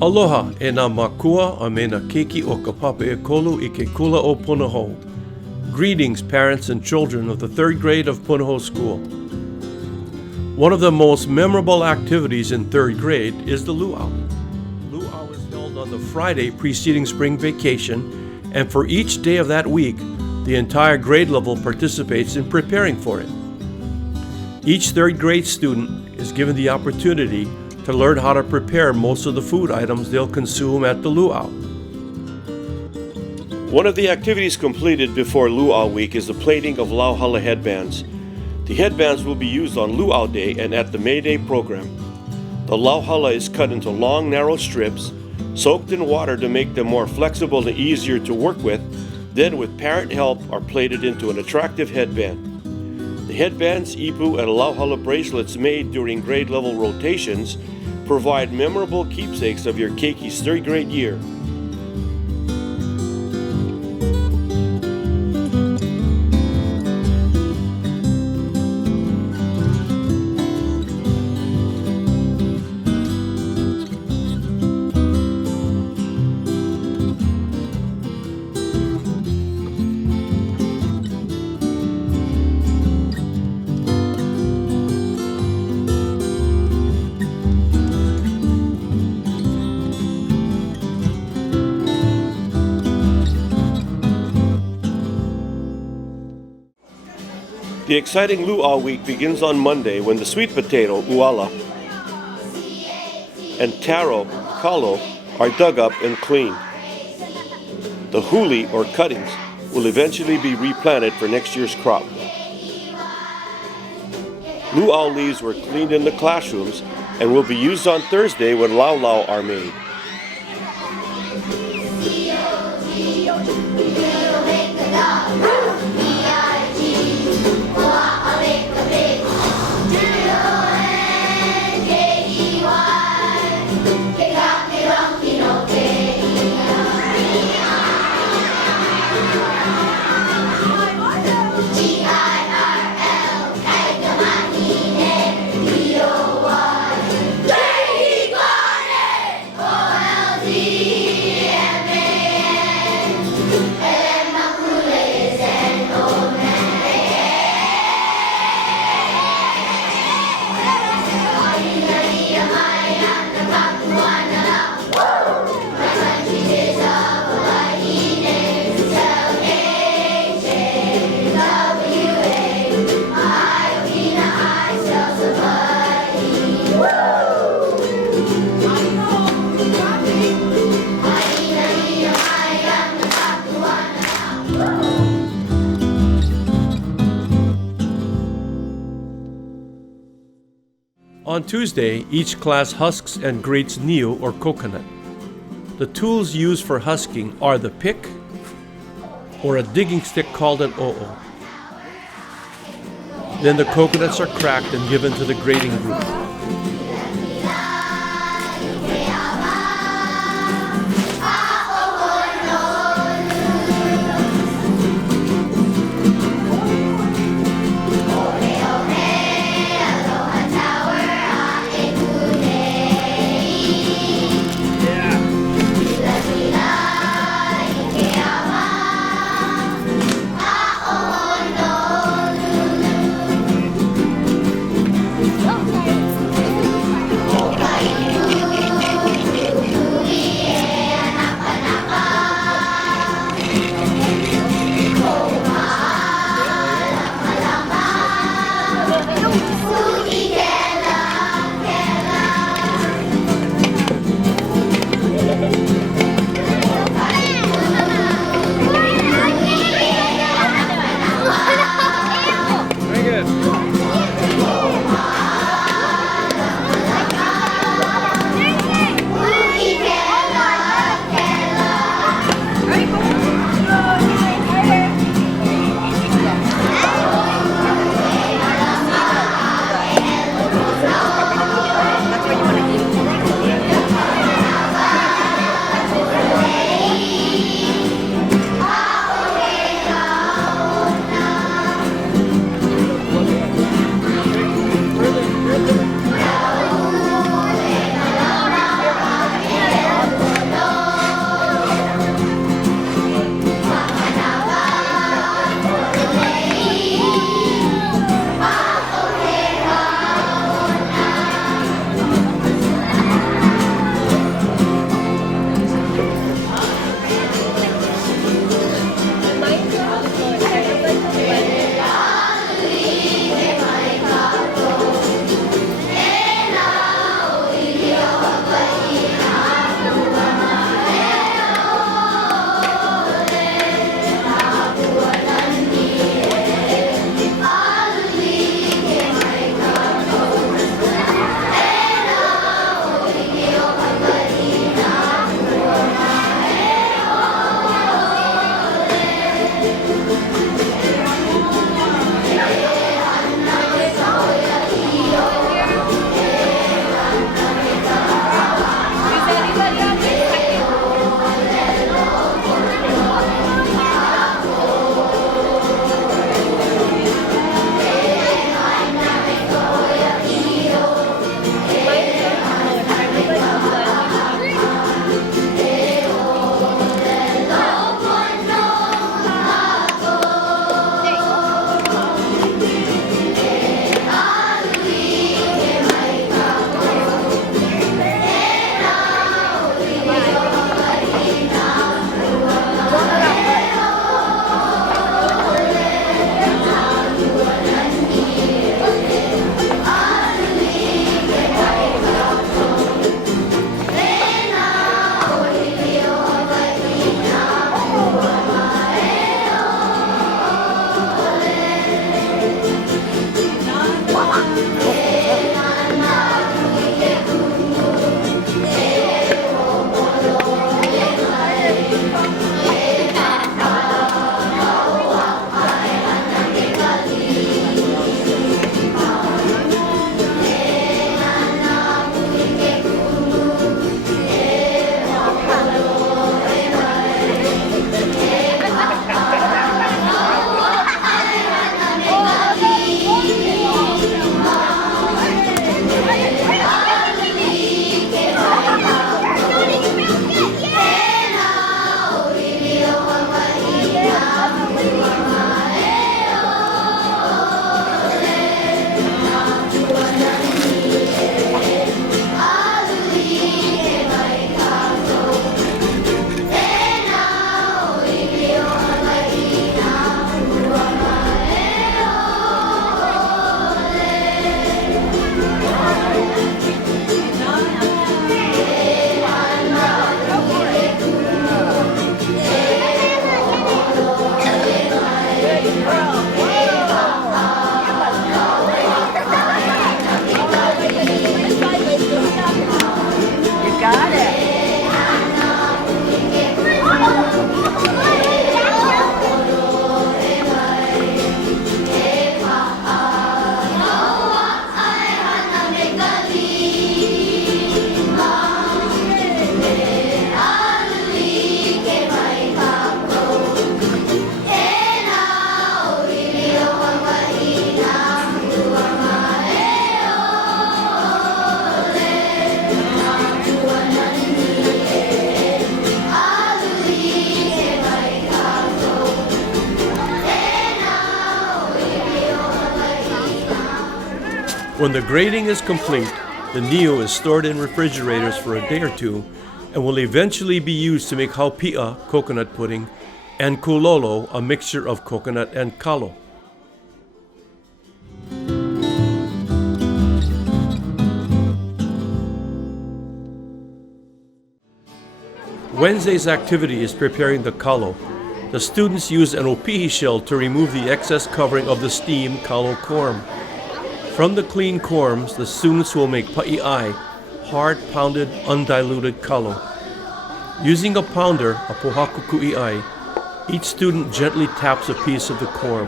Aloha e nā makua a me nā keiki o ka papa e kolu I ke kula o Punahou. Greetings, parents and children of the 3rd grade of Punahou School. One of the most memorable activities in 3rd grade is the Luau. Luau is held on the Friday preceding spring vacation, and for each day of that week, the entire grade level participates in preparing for it. Each 3rd grade student is given the opportunity to learn how to prepare most of the food items they'll consume at the Luau. One of the activities completed before Luau week is the plating of Lauhala headbands. The headbands will be used on Luau Day and at the May Day program. The Lauhala is cut into long, narrow strips, soaked in water to make them more flexible and easier to work with, then with parent help are plated into an attractive headband. The headbands, ipu, and Lauhala bracelets made during grade level rotations provide memorable keepsakes of your keiki's 3rd grade year. The exciting Luau week begins on Monday when the sweet potato, uala, and taro, kalo, are dug up and cleaned. The huli, or cuttings, will eventually be replanted for next year's crop. Luau leaves were cleaned in the classrooms and will be used on Thursday when lau are made. On Tuesday, each class husks and grates niu, or coconut. The tools used for husking are the pick, or a digging stick called an o'o. Then the coconuts are cracked and given to the grating group. Okay. When the grading is complete, the niu is stored in refrigerators for a day or two and will eventually be used to make haupia, coconut pudding, and kulolo, a mixture of coconut and kalo. Wednesday's activity is preparing the kalo. The students use an opihi shell to remove the excess covering of the steamed kalo corm. From the clean corms, the students will make pa'i'ai, hard pounded undiluted kalo. Using a pounder, a pohaku ku'i'ai, each student gently taps a piece of the corm.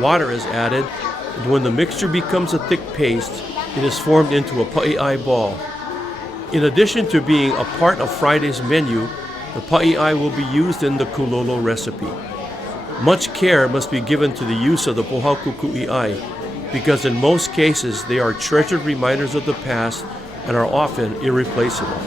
Water is added, and when the mixture becomes a thick paste, it is formed into a pa'i'ai ball. In addition to being a part of Friday's menu, the pa'i'ai will be used in the kulolo recipe. Much care must be given to the use of the pohaku ku'i'ai, because in most cases they are treasured reminders of the past and are often irreplaceable.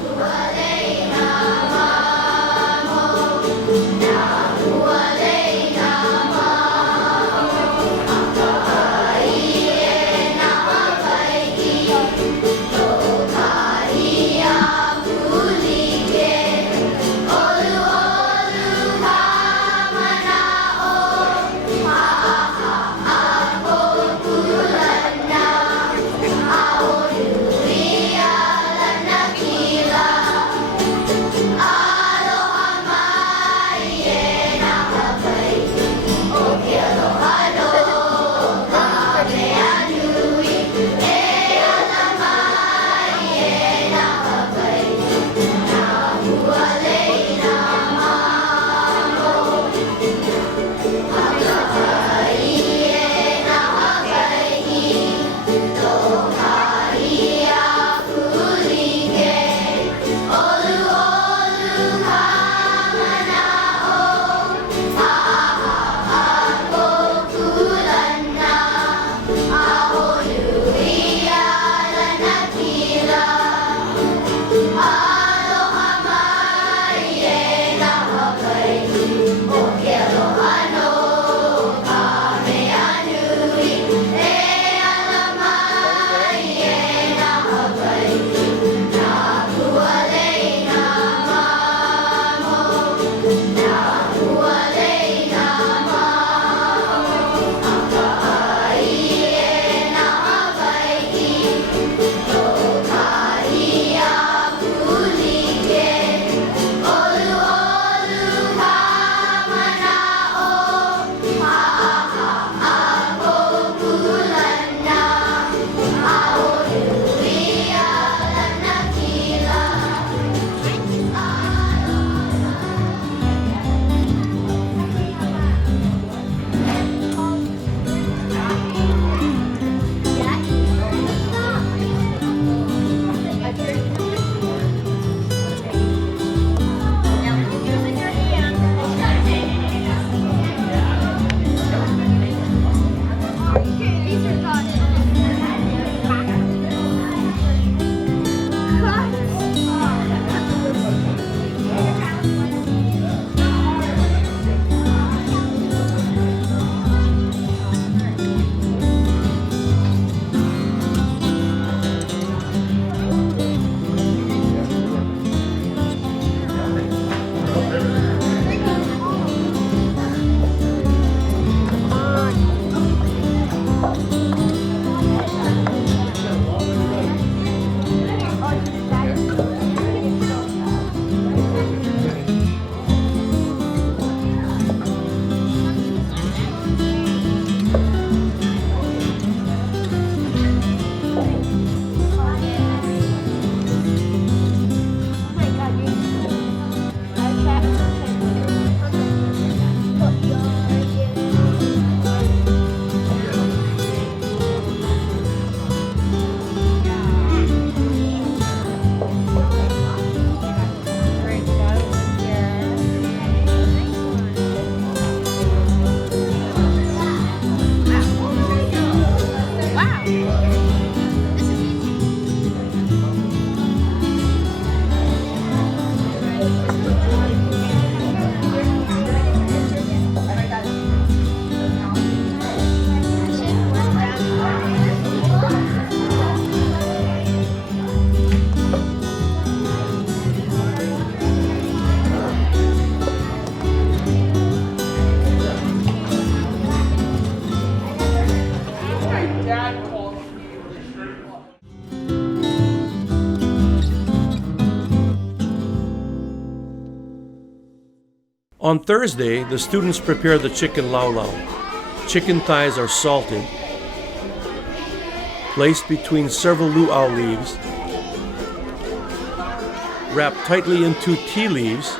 On Thursday, the students prepare the chicken Luau. Chicken thighs are salted, placed between several luau leaves, wrapped tightly in 2 tea leaves,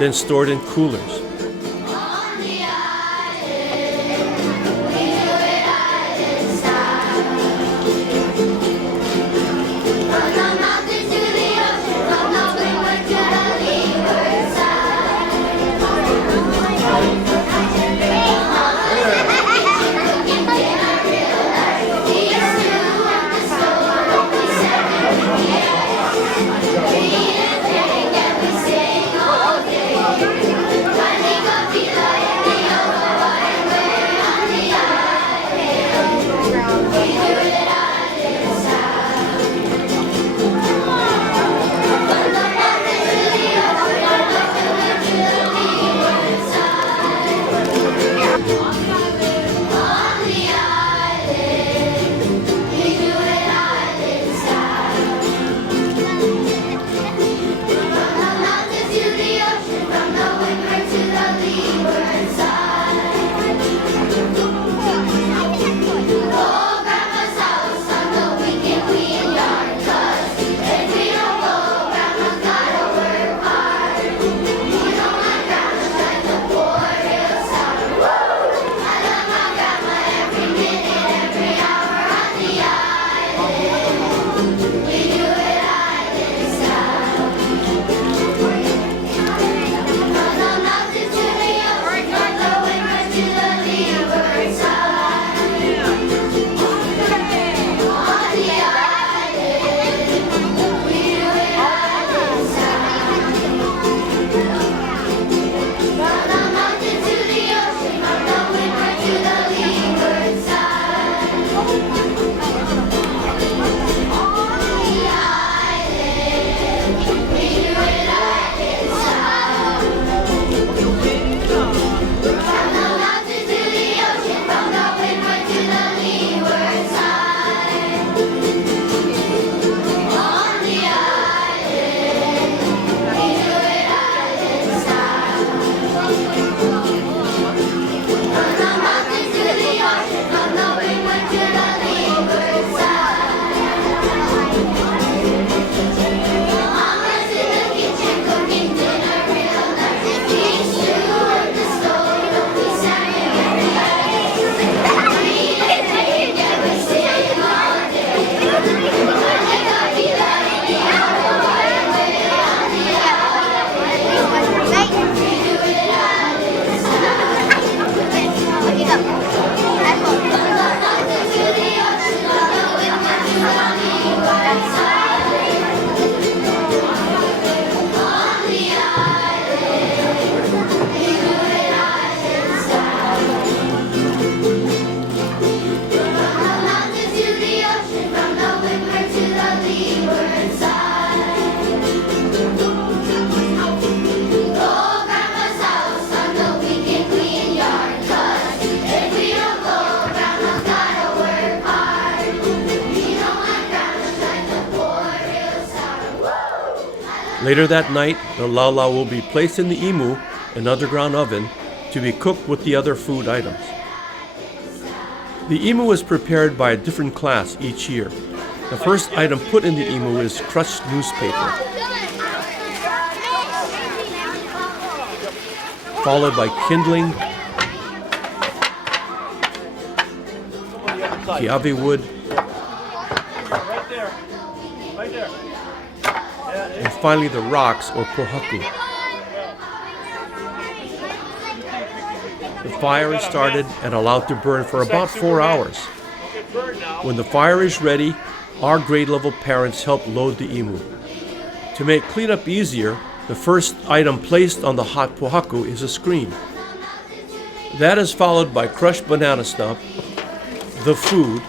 then stored in coolers. Later that night, the Luau will be placed in the imu, an underground oven, to be cooked with the other food items. The imu is prepared by a different class each year. The first item put in the imu is crushed newspaper, followed by kindling, kiawe wood, and finally the rocks or Punahou. The fire is started and allowed to burn for about 4 hours. When the fire is ready, our grade level parents help load the imu. To make cleanup easier, the first item placed on the hot Punahou is a screen. That is followed by crushed banana stump, the food,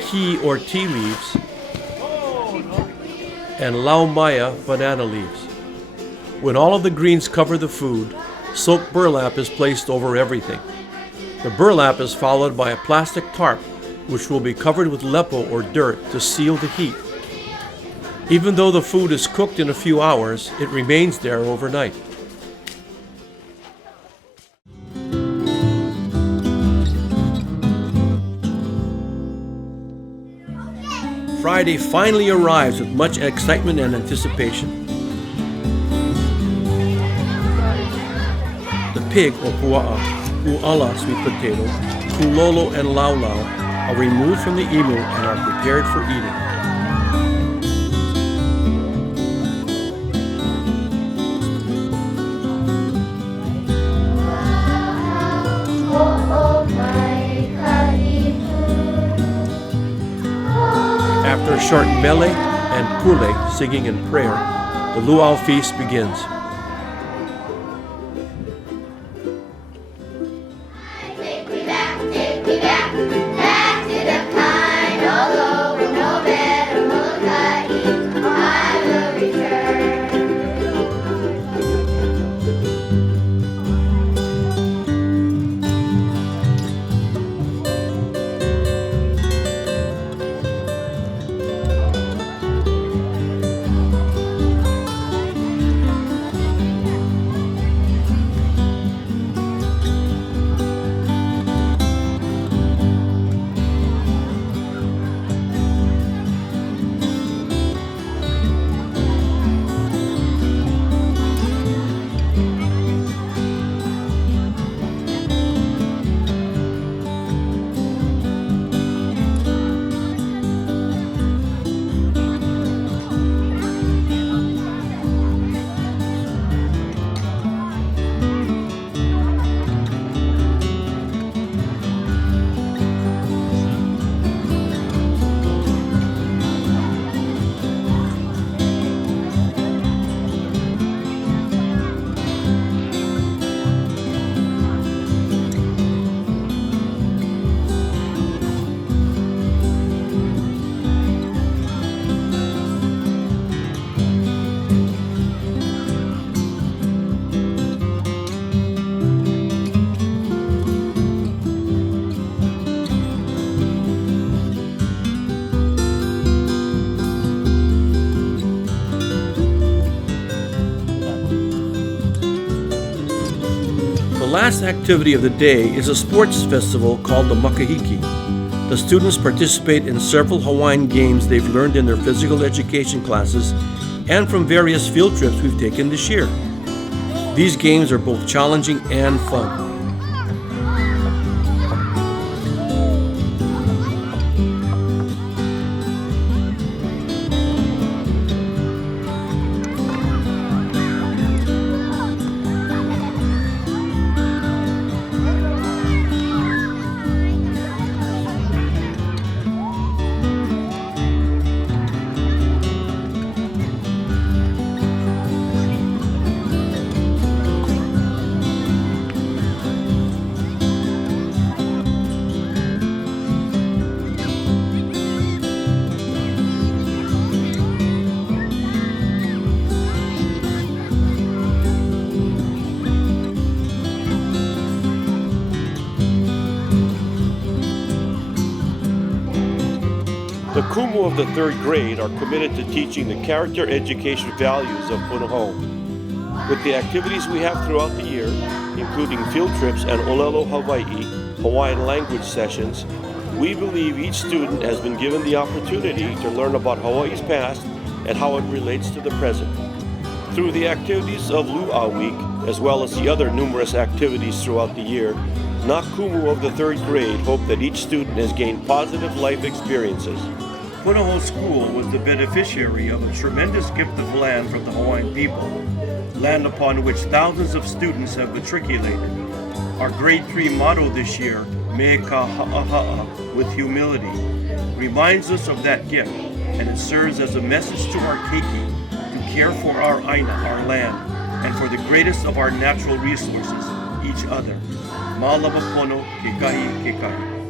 ki or tea leaves, and laumaya banana leaves. When all of the greens cover the food, soaked burlap is placed over everything. The burlap is followed by a plastic tarp, which will be covered with lepo or dirt to seal the heat. Even though the food is cooked in a few hours, it remains there overnight. Friday finally arrives with much excitement and anticipation. The pig, or pua'a, u'ala sweet potato, kulolo, and laulau are removed from the imu and are prepared for eating. After a short mele and pule singing and prayer, the luau feast begins. Take me back to the kind although we're no better, I will return. The last activity of the day is a sports festival called the Makahiki. The students participate in several Hawaiian games they've learned in their physical education classes and from various field trips we've taken this year. These games are both challenging and fun. The kumu of the third grade are committed to teaching the character education values of Punahou. With the activities we have throughout the year, including field trips and Olelo Hawaii, Hawaiian language sessions, we believe each student has been given the opportunity to learn about Hawaii's past and how it relates to the present. Through the activities of Luau Week, as well as the other numerous activities throughout the year, Na Kumu of the third grade hope that each student has gained positive life experiences. Punahou School was the beneficiary of a tremendous gift of land from the Hawaiian people, land upon which thousands of students have matriculated. Our grade 3 motto this year, Me Ka Ha'aha'a, with humility, reminds us of that gift, and it serves as a message to our keiki to care for our aina, our land, and for the greatest of our natural resources, each other. Malama pono, ke kahi, ke kahi.